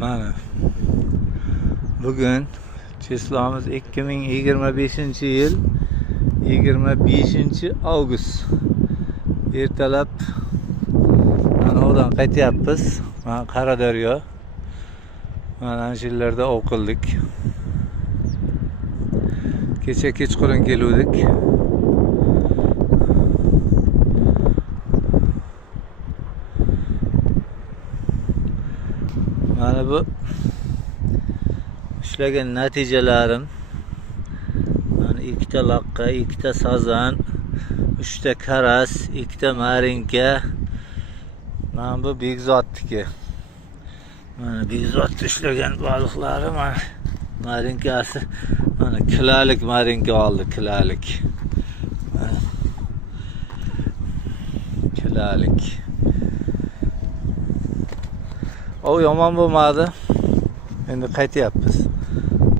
Mana bugün çislamiz 2025-yil 25-avgust. Ertalab mana oradan qaytyapmiz. Mana Qaradaryo. Mana shu yerlarda ov qildik. Kecha kechqurun keldik. Mana bu ishlagan natijalarim. Mana 2 ta laqqa, 2 ta sazan, 3 ta karas, 2 ta marinka. Mana bu Begzodniki. Mana Begzodda ishlagan baliqlari mana marinkasi. Mana kilalik marinka oldi, kilalik. Kilalik. O yomon bo'lmadi. Endi qaytyapmiz.